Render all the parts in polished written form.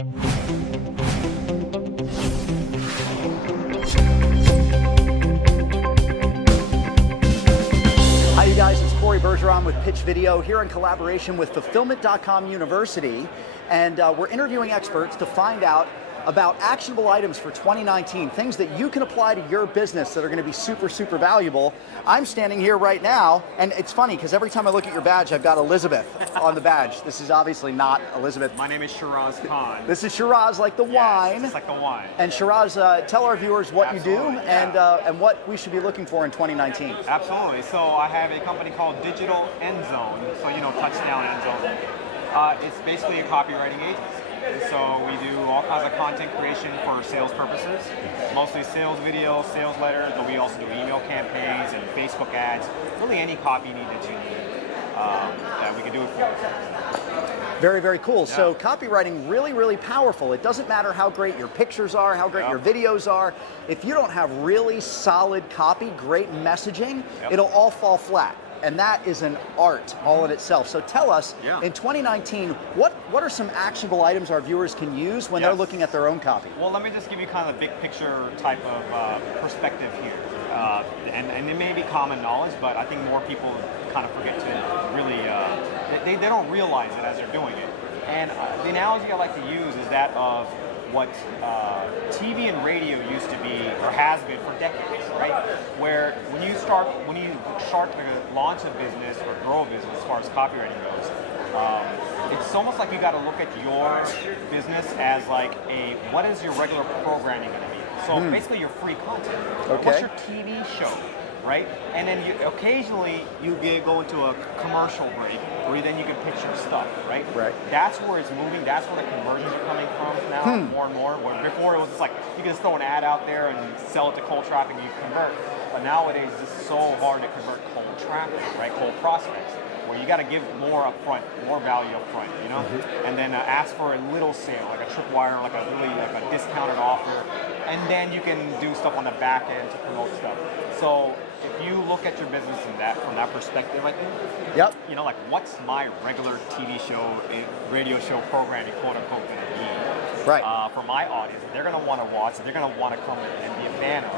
Hi, you guys. It's Bergeron with Pitch Video here in collaboration with Fulfillment.com University, and we're interviewing experts to find out about actionable items for 2019, things that you can apply to your business that are going to be super, super valuable. I'm standing here right now, and it's funny because every time I look at your badge, I've got Elizabeth on the badge. This is obviously not Elizabeth. My name is Shiraz Khan. This is Shiraz, like the wine. It's like the wine. And Shiraz, tell our viewers what you do and what we should be looking for in 2019. Absolutely. So I have a company called Digital Endzone. So, you know, touchdown Endzone. It's basically a copywriting agency. So we do all kinds of content creation for sales purposes, mostly sales videos, sales letters, but we also do email campaigns and Facebook ads, really any copy need that you need that we can do it for you. Very, very cool. Yeah. So copywriting, really, really powerful. It doesn't matter how great your pictures are, how great your videos are. If you don't have really solid copy, great messaging, it'll all fall flat. And that is an art all in itself. So tell us, in 2019, what are some actionable items our viewers can use when they're looking at their own copy? Well, let me just give you kind of a big picture type of perspective here. And it may be common knowledge, but I think more people kind of forget to really, they don't realize it as they're doing it. And the analogy I like to use is that of what TV and radio used to be, or has been for decades, right? Where when you start to launch a business or grow a business as far as copywriting goes, it's almost like you got to look at your business as like what is your regular programming going to be? So basically your free content. What's your TV show? Right? And then occasionally you go into a commercial break where then you can pitch your stuff, right? Right. That's where it's moving. That's where the conversions are coming from now, more and more. Where before it was just like you can just throw an ad out there and sell it to cold traffic and you convert. But nowadays it's just so hard to convert cold traffic, right? Cold prospects, where you got to give more upfront, more value upfront, you know, and then ask for a little sale, like a tripwire, like a discounted offer, and then you can do stuff on the back end to promote stuff. So if you look at your business from that perspective, I think, you know, like what's my regular TV show, radio show programming, quote unquote, going to be? Right. For my audience, they're going to want to watch, they're going to want to come and be a fan of,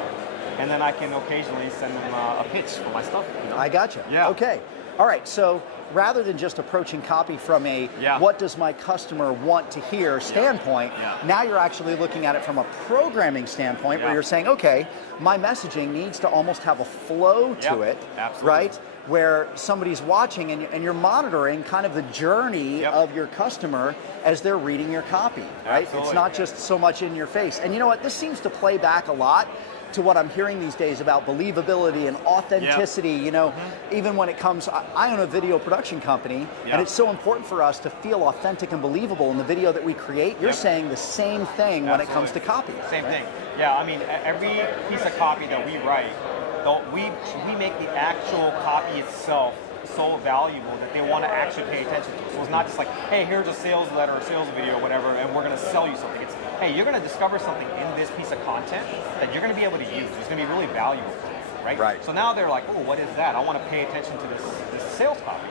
and then I can occasionally send them a pitch for my stuff. You know? I gotcha. Yeah. Okay. All right. So rather than just approaching copy from a what does my customer want to hear standpoint, now you're actually looking at it from a programming standpoint where you're saying, okay, my messaging needs to almost have a flow to it, right? Where somebody's watching and you're monitoring kind of the journey of your customer as they're reading your copy, right? It's not just so much in your face. And you know what? This seems to play back a lot to what I'm hearing these days about believability and authenticity. You know, even when it comes, I own a video production company, and it's so important for us to feel authentic and believable in the video that we create. You're saying the same thing when it comes to copy. Same thing. Yeah, I mean, every piece of copy that we write, we make the actual copy itself so valuable that they want to actually pay attention to. So it's not just like, hey, here's a sales letter or sales video or whatever, and we're going to sell you something. It's, hey, you're going to discover something in this piece of content that you're going to be able to use. It's going to be really valuable for you, right? Right. So now they're like, oh, what is that? I want to pay attention to this sales copy,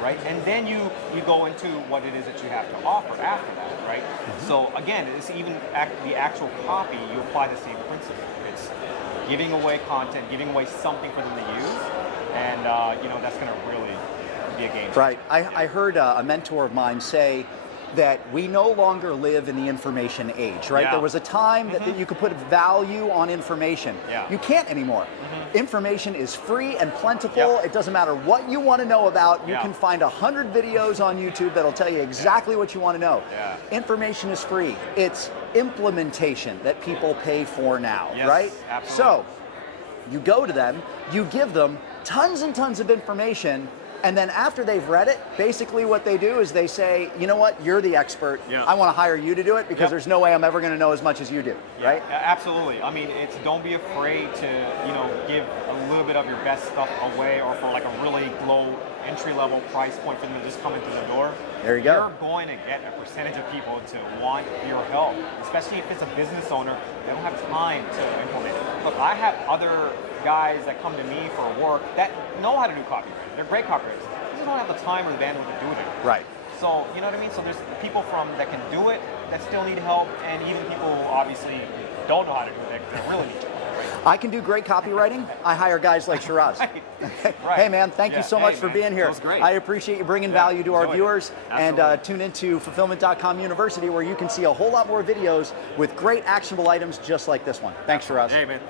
right? And then you go into what it is that you have to offer after that, right? So again, it's even the actual copy, you apply the same principle. It's giving away content, giving away something for them to use, and you know, that's going to really be a game changer. Right. I heard a mentor of mine say that we no longer live in the information age, right? There was a time that you could put value on information. You can't anymore. Information is free and plentiful. It doesn't matter what you want to know about. You can find 100 videos on YouTube that'll tell you exactly what you want to know. Information is free. It's implementation that people pay for now, right? Absolutely. So you go to them, you give them tons and tons of information, and then after they've read it, basically what they do is they say, you know what, you're the expert. I want to hire you to do it because there's no way I'm ever going to know as much as you do, right? Absolutely. I mean, don't be afraid to, you know, give a little bit of your best stuff away, or for like a really low entry-level price point for them to just come into the door. There you go. You're going to get a percentage of people to want your help, especially if it's a business owner. They don't have time to implement it. Look, I have other guys that come to me for work that know how to do copywriting. They're great copywriters. They just don't have the time or the bandwidth to do it. Right. So, you know what I mean? So there's people that can do it, that still need help, and even people who obviously don't know how to do it that really need help. I can do great copywriting. I hire guys like Shiraz. Right. Hey man, thank you so much for being here. That was great. I appreciate you bringing value to our viewers. And tune into Fulfillment.com University, where you can see a whole lot more videos with great actionable items just like this one. Thanks, Shiraz. Hey man.